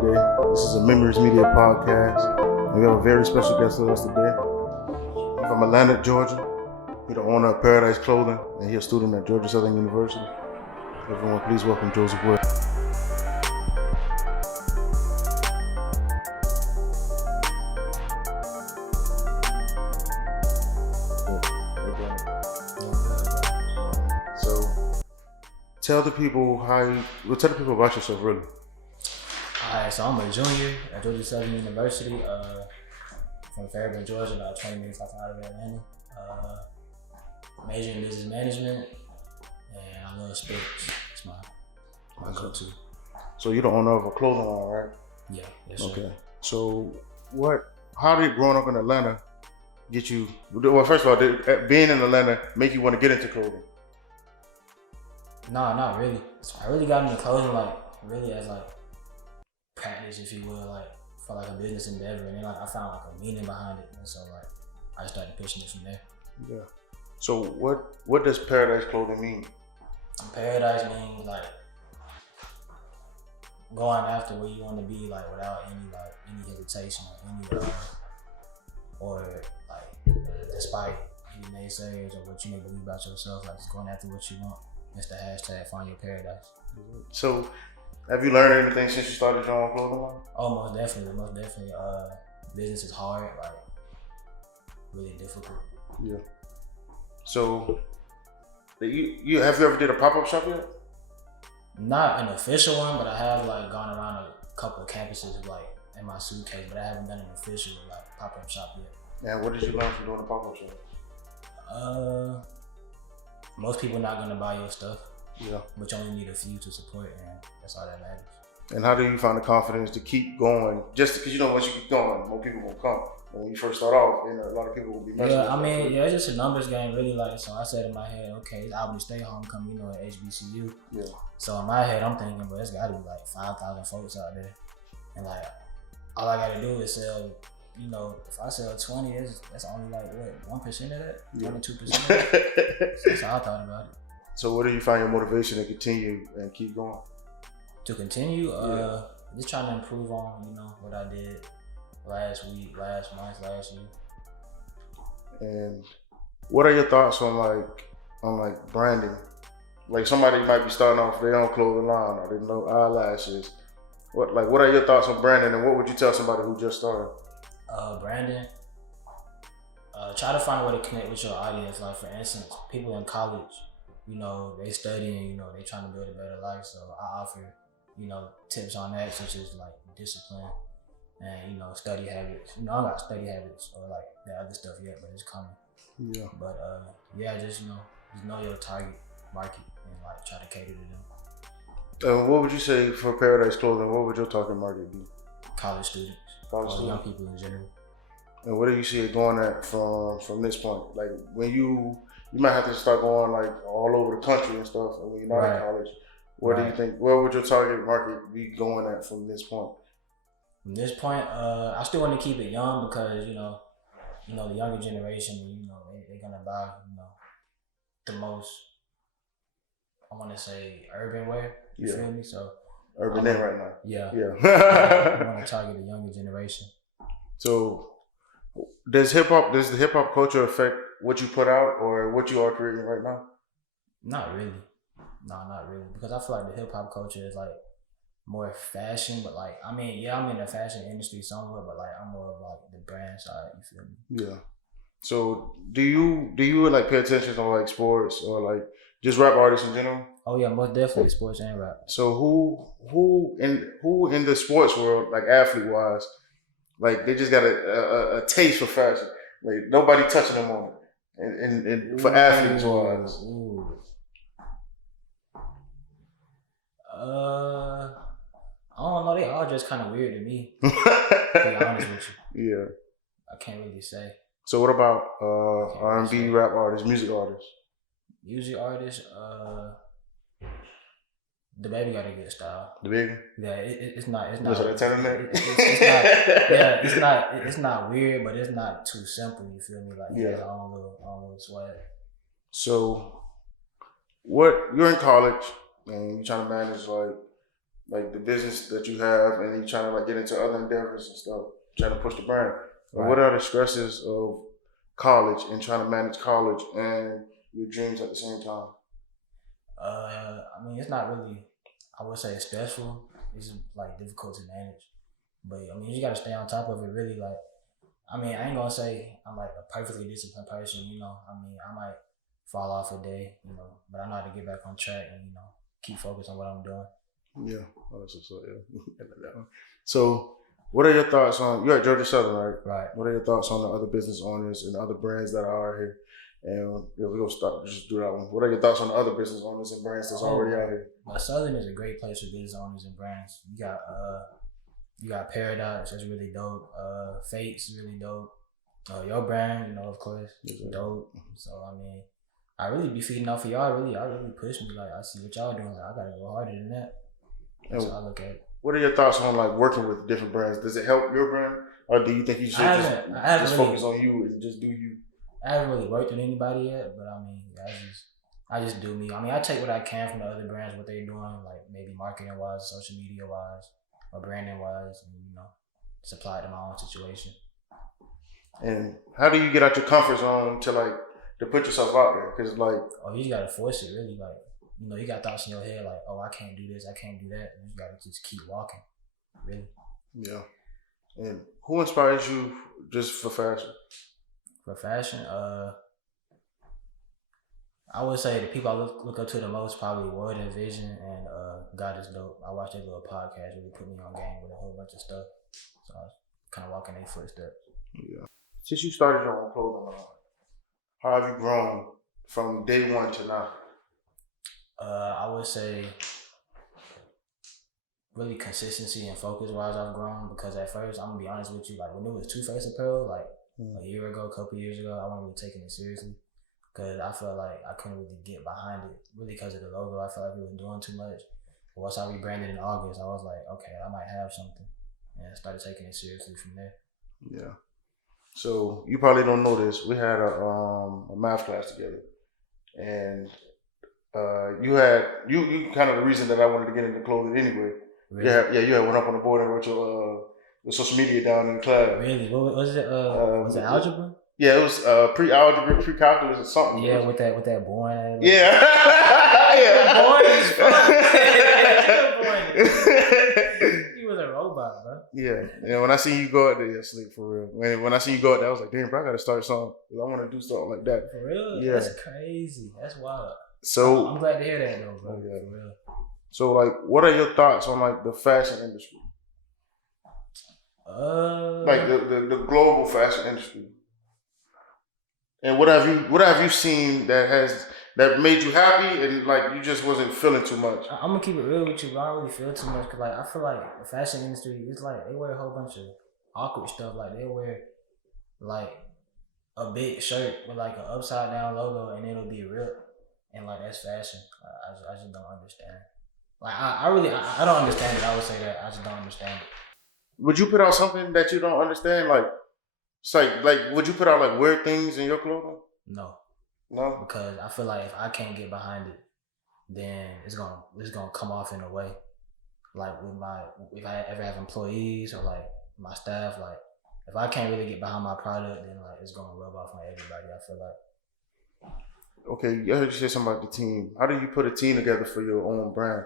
today. This is a Memoriies Media podcast. And we have a very special guest with us today. From Atlanta, Georgia. He's the owner of Paradise Clothing, and he's a student at Georgia Southern University. Everyone, please welcome Josef Webb. So, tell the people tell the people about yourself, really. Alright, so I'm a junior at Georgia Southern University, from Fairburn, Georgia, about 20 minutes outside of Atlanta. Major in business management, and I love sports. It's my go-to. So you're the owner of a clothing line, right? Yeah, yes sir. Okay. So how did growing up in Atlanta get you, well, first of all, did being in Atlanta make you want to get into clothing? No, not really. I really got into clothing really as practice, if you will, for a business endeavor, and then I found a meaning behind it, and so I started pushing it from there. Yeah. So what does Paradise Clothing mean? Paradise means going after where you want to be, without any hesitation or despite any naysayers or what you may believe about yourself, just going after what you want. That's the hashtag Find Your Paradise. So have you learned anything since you started your own clothing line? Oh, most definitely. Business is hard, really difficult. Yeah. So you have you ever did a pop-up shop yet? Not an official one, but I have gone around a couple of campuses in my suitcase, but I haven't done an official pop-up shop yet. And what did you learn from doing a pop-up shop? Most people not gonna buy your stuff. Yeah. But you only need a few to support, and that's all that matters. And how do you find the confidence to keep going? Just because once you keep going, more people will come. And when you first start off, a lot of people will be messing with it's just a numbers game, really. So I said in my head, okay, it's Albany State homecoming, at HBCU. Yeah. So in my head, I'm thinking, but it's got to be 5,000 folks out there, and all I gotta do is sell. If I sell 20, that's only 1% of that, 1 or 2% of that. So that's how I thought about it. So where do you find your motivation to continue and keep going? To continue, just trying to improve on, what I did last week, last month, last year. And what are your thoughts on branding? Somebody might be starting off their own clothing line, or they know eyelashes. What are your thoughts on branding, and what would you tell somebody who just started? Branding. Try to find a way to connect with your audience. For instance, people in college, they studying, they trying to build a better life. So I offer, tips on that, such as discipline and, study habits. I don't got study habits or the other stuff yet, but it's coming. Yeah. But just know your target market and try to cater to them. What would you say for Paradise Clothing? What would your target market be? College students. Young people in general. And where do you see it going at from this point? When you might have to start going all over the country and stuff, and when you're not in college, where do you think, where would your target market be going at from this point? From this point, I still want to keep it young because, the younger generation, they're gonna buy, the most, I want to say, urban wear. You feel me? So urban in right now. Yeah. I want to target the younger generation. So does the hip hop culture affect what you put out or what you are creating right now? Not really. No, not really. Because I feel the hip hop culture is more fashion, but I'm in the fashion industry somewhat, but I'm more of the brand side, you feel me? Yeah. So do you pay attention to sports or just rap artists in general? Oh yeah, most definitely sports and rap. So who in the sports world, athlete wise, they just got a taste for fashion. Nobody touching them on it. And for athletes wise. I don't know. They all just kind of weird to me. To be honest with you. Yeah. I can't really say. So what about R&B, rap artists, music artists? Music artists, the baby got a good style. The baby? Yeah, it's not. Was it a tenor? It's not weird, but it's not too simple. You feel me? He has own little swag. So, you're in college and you're trying to manage like the business that you have, and you trying to like get into other endeavors and stuff, trying to push the brand. Right. What are the stresses of college and trying to manage college and your dreams at the same time? I mean, it's not really. I would say it's stressful. It's like difficult to manage, but I mean, you got to stay on top of it. Really, like, I mean, I ain't gonna say I'm like a perfectly disciplined person. You know, I mean, I might fall off a day, you know, but I know how to get back on track and keep focused on what I'm doing. Yeah, that's what's up. Yeah. So, what are your thoughts on? You're at Georgia Southern, right? Right. What are your thoughts on the other business owners and other brands that are out here? And we're gonna start just do that one. What are your thoughts on the other business owners and brands that's already out here? Southern is a great place for business owners and brands. You got Paradox, that's really dope. Fate's really dope. Your brand, of course, dope. So I mean, I really be feeding off of y'all. Y'all really push me. Like I see what y'all doing. Like I gotta go harder than that. That's how I look at it. What are your thoughts on like working with different brands? Does it help your brand, or do you think you should just focus on you and just do you? I haven't really worked with anybody yet, but I mean, I just do me. I mean, I take what I can from the other brands, what they're doing, like maybe marketing wise, social media wise, or branding wise, and just apply it to my own situation. And how do you get out your comfort zone to put yourself out there? Because you just gotta force it, really. Like, you got thoughts in your head like, oh, I can't do this, I can't do that. You gotta just keep walking, really. Yeah. And who inspires you just for fashion? For fashion, I would say the people I look up to the most probably Word and Vision and God is Dope. I watched their little podcast, really put me on game with a whole bunch of stuff. So I was kind of walking their footsteps. Yeah. Since you started your own clothing line, how have you grown from day one to now? I would say really consistency and focus wise I've grown, because at first, I'm gonna be honest with you, like when it was Two-Face apparel, like a year ago, a couple years ago, I wasn't really taking it seriously because I felt like I couldn't really get behind it, really because of the logo. I felt like it was doing too much. But once I rebranded in August, I was like, okay, I might have something, and I started taking it seriously from there. Yeah. So you probably don't know this. We had a math class together, and you kind of the reason that I wanted to get into clothing anyway. Really? You had went up on the board and wrote your social media down in the class. Really? What was it? Was it algebra? Yeah, it was pre-algebra, pre-calculus, or something. Yeah, with that boring. Yeah. Yeah. Boring as fuck. He was a robot, bro. Yeah. And when I seen you go out there, sleep for real. When I seen you go out there, I was like, damn, bro, I gotta start something. I want to do something like that. For real? Yeah. That's crazy. That's wild. So I'm glad to hear that though, bro. Yeah. For real. So what are your thoughts on the fashion industry? The global fashion industry. And what have you seen that made you happy and you just wasn't feeling too much? I'm gonna keep it real with you, but I don't really feel too much because I feel like the fashion industry is they wear a whole bunch of awkward stuff. They'll wear a big shirt with an upside down logo and it'll be ripped, and that's fashion. I just don't understand. I don't understand it. I would say that I just don't understand it. Would you put out something that you don't understand? Would you put out weird things in your clothing? No. No? Because I feel like if I can't get behind it, then it's gonna come off in a way. If I ever have employees or my staff, if I can't really get behind my product, then it's gonna rub off on everybody, I feel like. Okay, I heard you say something about the team. How do you put a team together for your own brand?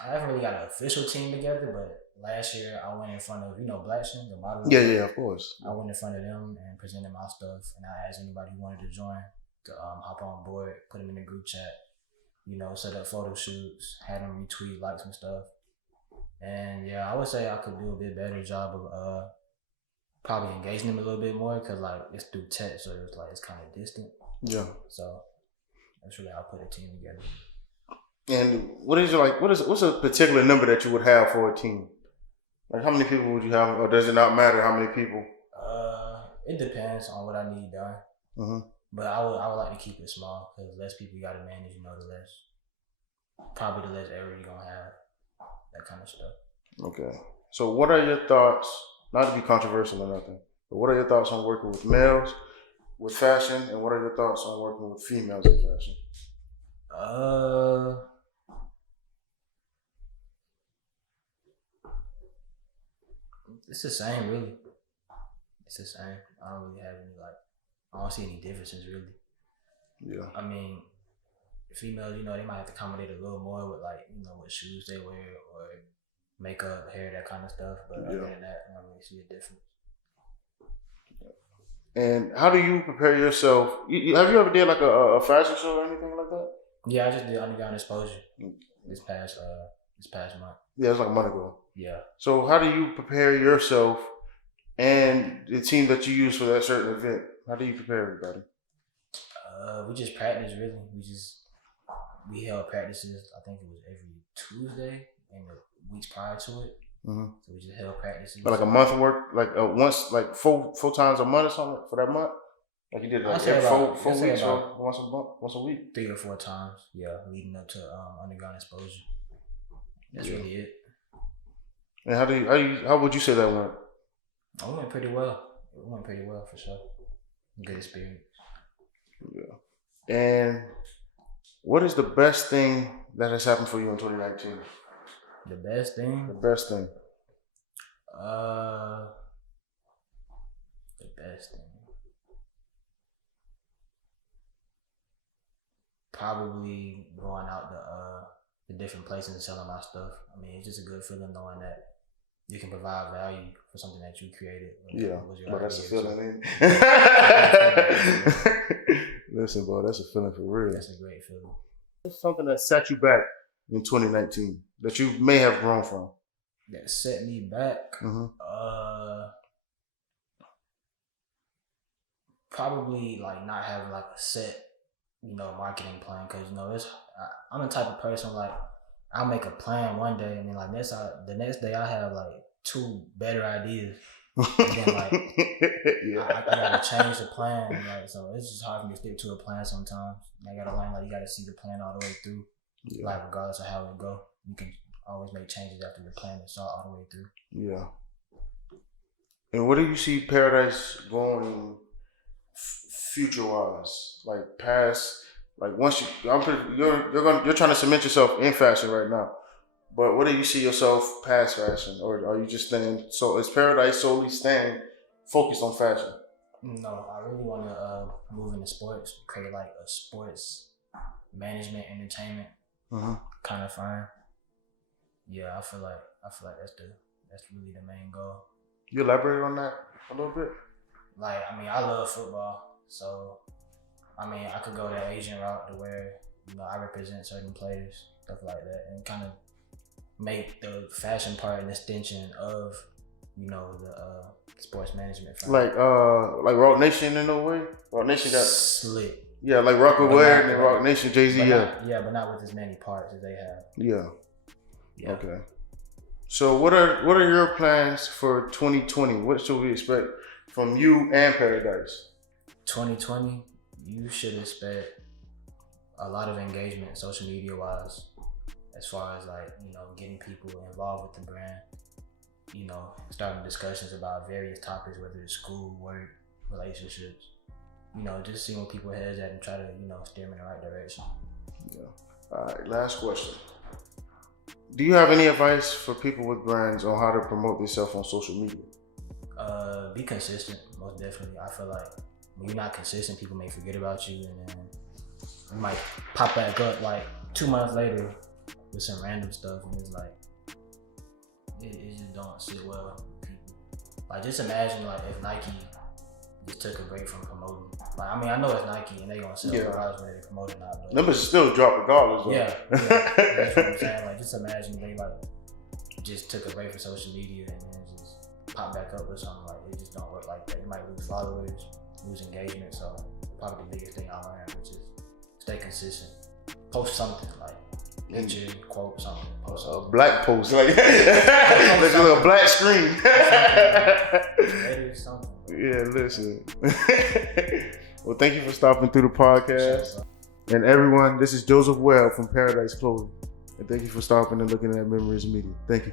I haven't really got an official team together, but last year I went in front of Blackson, the model. Yeah, of course. I went in front of them and presented my stuff, and I asked anybody who wanted to join to hop on board, put them in the group chat, set up photo shoots, had them retweet, like some stuff, and yeah, I would say I could do a bit better job of probably engaging them a little bit more because it's through text, so it's kind of distant. Yeah. So that's really how I put a team together. And what's a particular number that you would have for a team? How many people would you have, or does it not matter how many people? It depends on what I need done. Mm-hmm. But I would like to keep it small because the less people you got to manage, the less error you're gonna have, that kind of stuff. Okay. So what are your thoughts? Not to be controversial or nothing, but what are your thoughts on working with males with fashion, and what are your thoughts on working with females in fashion? It's the same, really. It's the same. I don't really have any I don't see any differences really. Yeah. I mean, females, they might have to accommodate a little more with what shoes they wear or makeup, hair, that kind of stuff. But other than that, I don't really see a difference. And how do you prepare yourself? Have you ever did like a fashion show or anything like that? Yeah, I just did underground exposure this past month. Yeah, it's like a month ago. Yeah. So how do you prepare yourself and the team that you use for that certain event? How do you prepare everybody? We just practice really. We held practices. I think it was every Tuesday and the weeks prior to it. Mm-hmm. So we just held practices. But like a month of work, like once, like four times a month or something for that month. Like you did like every 4 weeks or once a week. 3 or 4 times, yeah, leading up to underground exposure. That's really it. And how would you say that went? It went pretty well. It went pretty well for sure. Good experience. Yeah. And what is the best thing that has happened for you in 2019? The best thing? The best thing. The best thing. Probably going out to different places and selling my stuff. I mean, it's just a good feeling knowing that you can provide value for something that you created. But that's a feeling, ain't Listen, bro, that's a feeling for real. That's a great feeling. What's something that set you back in 2019 that you may have grown from? That set me back? Mm-hmm. Probably not having a set marketing plan, because I'm the type of person I'll make a plan one day and then the next day I have 2 better ideas and then I gotta change the plan so it's just hard for me to stick to a plan sometimes. And I gotta learn you gotta see the plan all the way through, regardless of how it go. You can always make changes after the plan is all the way through. Yeah. And where do you see Paradise going future wise, past, once you're trying to cement yourself in fashion right now, but where do you see yourself past fashion, or are you just staying? So is Paradise solely staying focused on fashion? No, I really want to move into sports, create a sports management entertainment kind of firm. Yeah, I feel like that's really the main goal. You elaborate on that a little bit? I love football. So, I could go the Asian route to where, I represent certain players, stuff like that, and kind of make the fashion part an extension of, the sports management. Like Rock Nation in a way? Rock Nation got slick. Yeah, like Rock Webb and Rock Nation, Jay-Z, but not with as many parts as they have. Yeah. Okay. So what are your plans for 2020? What should we expect from you and Paradise? 2020, you should expect a lot of engagement social media wise, as far as getting people involved with the brand, starting discussions about various topics, whether it's school, work, relationships, just seeing where people heads at and try to steer them in the right direction. All right, last question. Do you have any advice for people with brands on how to promote themselves on social media? Be consistent, most definitely. I feel like when you're not consistent, people may forget about you, and then you might pop back up 2 months later with some random stuff, and it's it just don't sit well with people. Just imagine if Nike just took a break from promoting. I know it's Nike and they gonna sell regardless whether they promote or not. But numbers still drop regardless. Though. Yeah, that's what I'm saying. Just imagine they just took a break from social media and then just pop back up with something. It just don't work like that. You might lose followers, lose engagement. So probably the biggest thing I learned, which is stay consistent. Post something picture, quote, something. Post something. A black post, like a black screen. Something. Yeah, listen. Well, thank you for stopping through the podcast. And everyone, this is Josef Webb from Paradise Clothing. And thank you for stopping and looking at Memoriiies Media. Thank you.